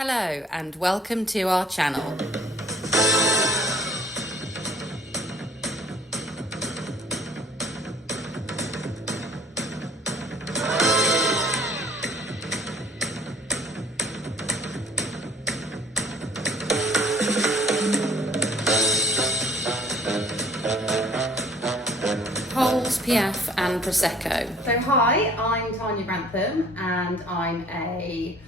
Hello and welcome to our channel. Poles, Piaf and Prosecco. So hi, I'm Tanya Grantham and I'm a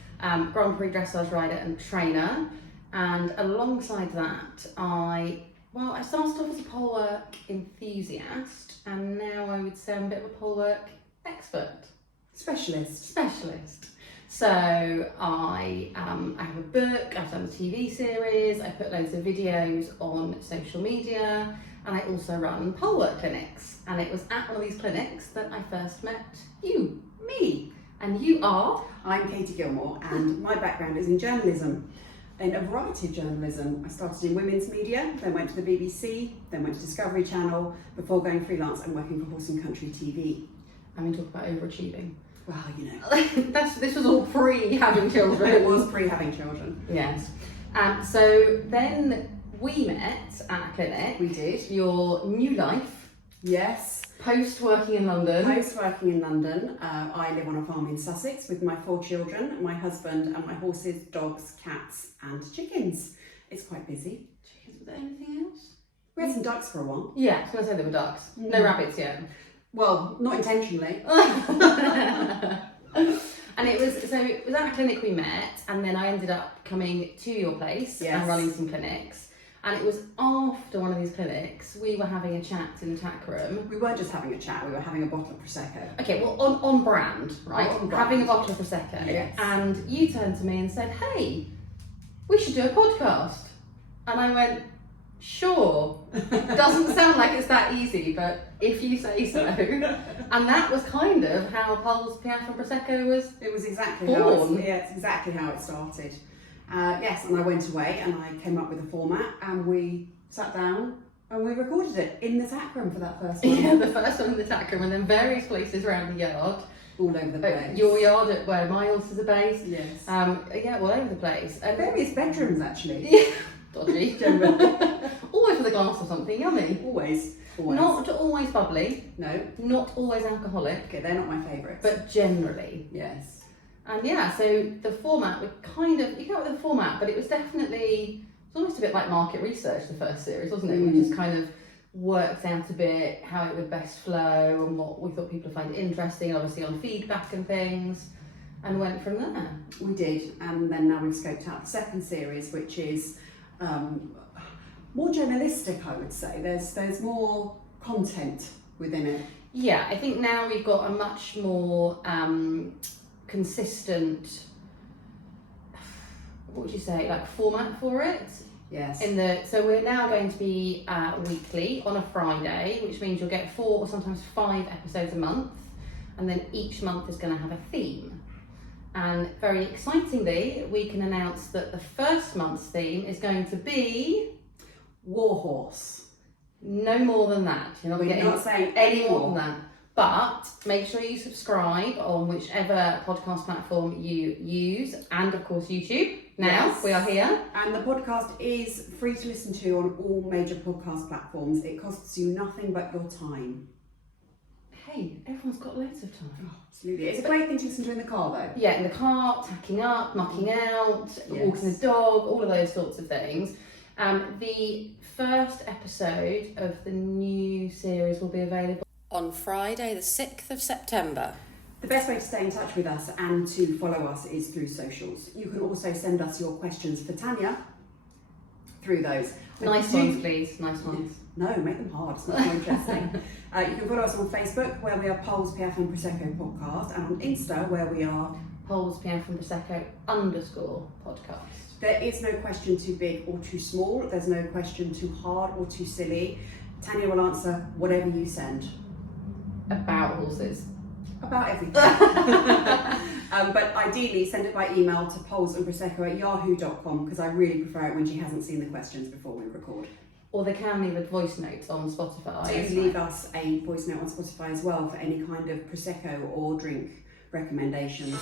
Grand Prix dressage rider and trainer, and alongside that I started off as a pole work enthusiast and now I would say I'm a bit of a pole work expert. Specialist. So I have a book, I've done a TV series, I put loads of videos on social media, and I also run pole work clinics. And it was at one of these clinics that I first met me. And you are? I'm Katie Gilmore and my background is in journalism, in a variety of journalism. I started in women's media, then went to the BBC, then went to Discovery Channel, before going freelance and working for Horse and Country TV. I mean, talk about overachieving. Well, you know. This was all pre-having children. It was pre-having children. Yes. So then we met at a clinic. We did. Your new life. Yes. Post working in London. Post working in London. I live on a farm in Sussex with my 4 children, my husband and my horses, dogs, cats and chickens. It's quite busy. Chickens, was there anything else? We had some ducks for a while. Yeah, I was going to say there were ducks. No rabbits yet. Well, not intentionally. And it was at a clinic we met, and then I ended up coming to your place and running some clinics. And it was after one of these clinics, we were having a chat in the tack room. We weren't just having a chat, we were having a bottle of Prosecco. Okay, well, on brand, right? On brand. Having a bottle of Prosecco. Yes. And you turned to me and said, hey, we should do a podcast. And I went, sure. Doesn't sound like it's that easy, but if you say so. And that was kind of how Poles, Piaf and Prosecco was. It was exactly born. It's exactly how it started. Yes, and I went away and I came up with a format and we sat down and we recorded it in the tack room for that first one. Yeah, the first one in the tack room, and then various places around the yard. All over the place. Your yard at where my horses are based. Yes. Yeah, all over the place. And various bedrooms actually. Yeah, dodgy, generally. Always with a glass of something yummy. Always. Not always bubbly. No. Not always alcoholic. Okay, they're not my favourites. But generally. Yes. And yeah, so the format, you came up with the format, but it was definitely, it's almost a bit like market research, the first series, wasn't it? We just kind of worked out a bit how it would best flow and what we thought people would find interesting, obviously on feedback and things, and went from there. We did, and then now we've scoped out the second series, which is more journalistic, I would say. There's more content within it. Yeah, I think now we've got a much more consistent, what would you say, like format for it? Yes. So we're now going to be weekly on a Friday, which means you'll get 4 or sometimes 5 episodes a month, and then each month is going to have a theme. And very excitingly, we can announce that the first month's theme is going to be Warhorse. No more than that. You're not saying any more than that. But make sure you subscribe on whichever podcast platform you use, and of course YouTube. Now we are here. And the podcast is free to listen to on all major podcast platforms. It costs you nothing but your time. Hey, everyone's got loads of time. Oh, absolutely. It's a great thing to listen to in the car though. Yeah, in the car, tacking up, mucking out, walking the dog, all of those sorts of things. The first episode of the new series will be available on Friday the 6th of September. The best way to stay in touch with us and to follow us is through socials. You can also send us your questions for Tanya through those. Nice ones, please. Nice ones. No, make them hard. It's not more interesting. You can follow us on Facebook, where we are Poles, Piaf and Prosecco Podcast, and on Insta, where we are Poles, Piaf and Prosecco _podcast. There is no question too big or too small. There's no question too hard or too silly. Tanya will answer whatever you send. About horses. About everything. But ideally, send it by email to polesandprosecco@yahoo.com, because I really prefer it when she hasn't seen the questions before we record. Or they can leave a voice note on Spotify. Do leave us a voice note on Spotify as well for any kind of Prosecco or drink recommendations.